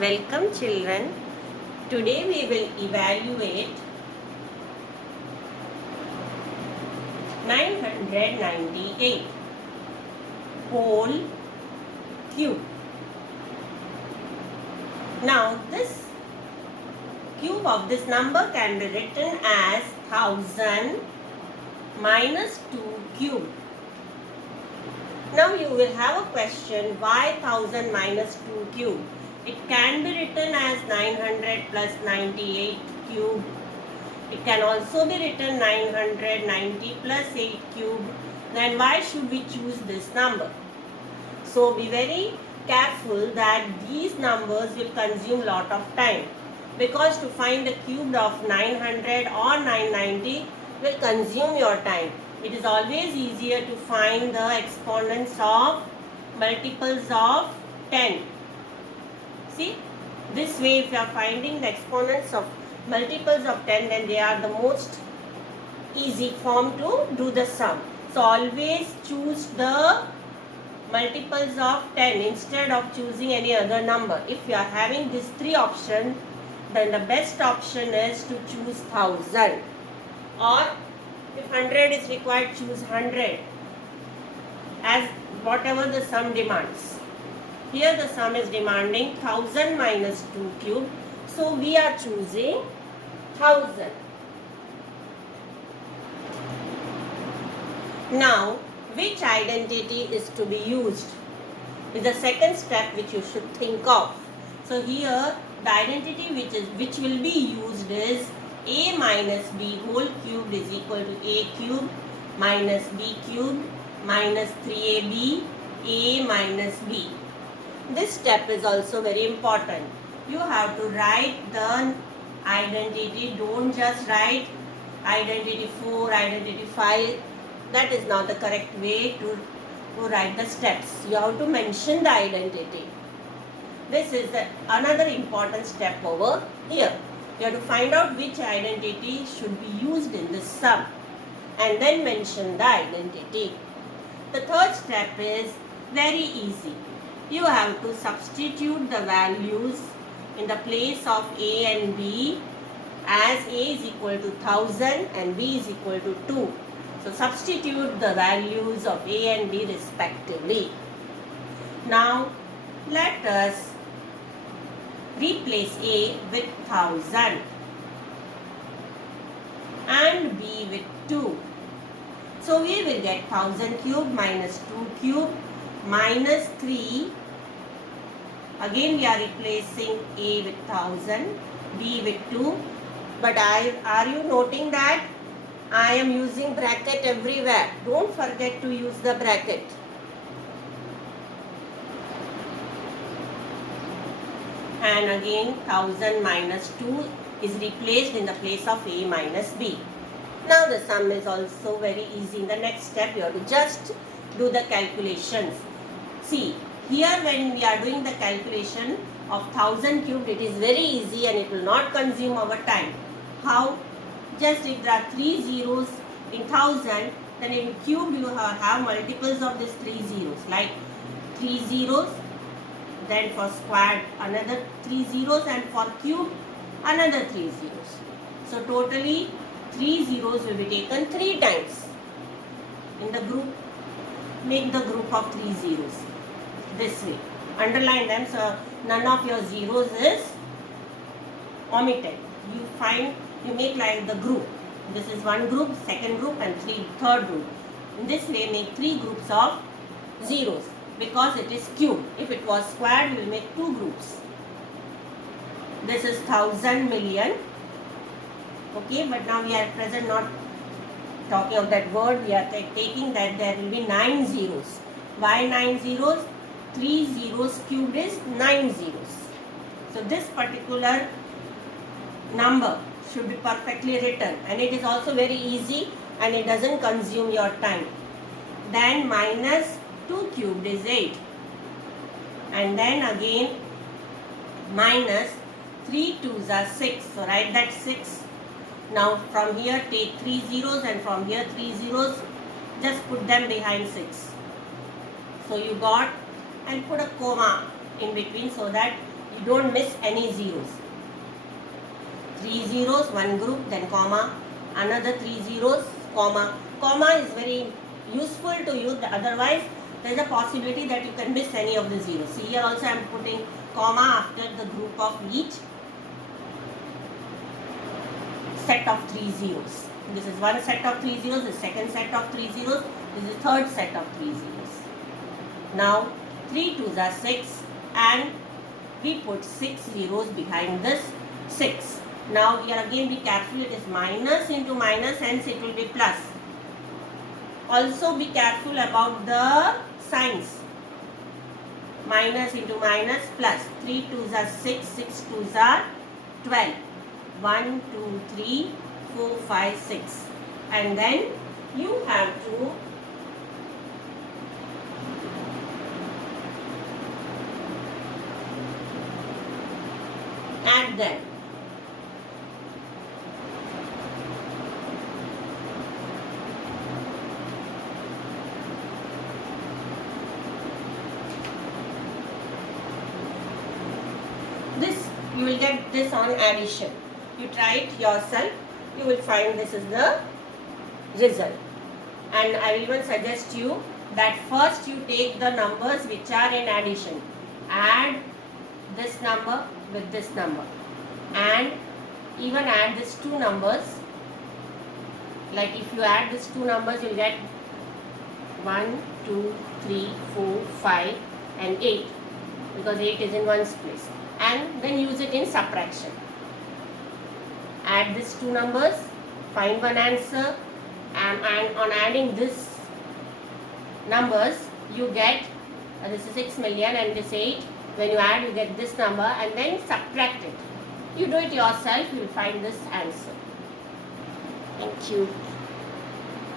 Welcome children. Today we will evaluate 998 whole cube. Now this cube of this number can be written as 1000 minus 2 cube. Now you will have a question, why 1000 minus 2 cube? It can be written as 900 plus 98 cube. It can also be written 990 plus 8 cube. Then why should we choose this number? So be very careful that these numbers will consume lot of time, because to find the cube of 900 or 990 will consume your time. It is always easier to find the exponents of multiples of 10. See, this way if you are finding the exponents of multiples of 10, then they are the most easy form to do the sum. So always choose the multiples of 10 instead of choosing any other number. If you are having these three options, then the best option is to choose 1000, or if 100 is required, choose 100 as whatever the sum demands. Here the sum is demanding 1000 minus 2 cube. So we are choosing 1000. Now which identity is to be used is the second step which you should think of. So here the identity which will be used is a minus b whole cubed is equal to a cube minus b cube minus 3ab a minus b. This step is also very important. You have to write the identity. Don't just write identity 4, identity 5. That is not the correct way to write the steps. You have to mention the identity. This is another important step over here. You have to find out which identity should be used in this sum and then mention the identity. The third step is very easy. You have to substitute the values in the place of a and b, as a is equal to 1000 and b is equal to 2. So substitute the values of a and b respectively. Now let us replace a with 1000 and b with 2. So we will get 1000 cube minus 2 cube minus 3. Again we are replacing a with 1000, b with 2. But are you noting that I am using bracket everywhere? Don't forget to use the bracket. And again 1000 minus 2 is replaced in the place of a minus b. Now the sum is also very easy. In the next step you have to just do the calculations. See, here when we are doing the calculation of 1000 cubed, it is very easy and it will not consume our time. How? Just if there are 3 zeros in 1000, then in cube you have multiples of these 3 zeros, like 3 zeros, then for squared another 3 zeros, and for cube another 3 zeros. So totally 3 zeros will be taken 3 times in the group. Make the group of 3 zeros this way. Underline them so none of your zeros is omitted. You make like the group. This is one group, second group, and third group. In this way make 3 groups of zeros, because it is cube. If it was squared, we will make 2 groups. This is 1000 million. Okay, but now we are at present not talking of that word. We are taking that there will be 9 zeros. Why 9 zeros? 3 zeros cubed is 9 zeros. So this particular number should be perfectly written, and it is also very easy and it doesn't consume your time. Then minus 2 cubed is 8, and then again minus 3 2s are 6. So write that 6. Now from here take 3 zeros, and from here 3 zeros, just put them behind 6. So you got, and put a comma in between so that You don't miss any zeros. 3 zeros, one group, then comma, another 3 zeros, comma. Comma is very useful to you, otherwise there is a possibility that you can miss any of the zeros. See, here also I am putting comma after the group of each set of 3 zeros. This is one set of 3 zeros, the second set of 3 zeros, this is the third set of 3 zeros. Now 3 2s are 6 and we put 6 zeros behind this 6. Now here again be careful, it is minus into minus, hence it will be plus. Also be careful about the signs. Minus into minus, plus. 3 2s are 6, 6 2s are 12. 1, 2, 3, 4, 5, 6. And then you have to add them. This, you will get this on addition. You try it yourself, you will find this is the result. And I will even suggest you that first you take the numbers which are in addition. Add this number with this number. And even add these two numbers. Like if you add these two numbers, you will get 1, 2, 3, 4, 5 and 8. Because 8 is in ones place. And then use it in subtraction. Add these two numbers, find one answer, and on adding this numbers you get this is 6 million and this 8. When you add, you get this number and then subtract it. You do it yourself, you will find this answer. Thank you.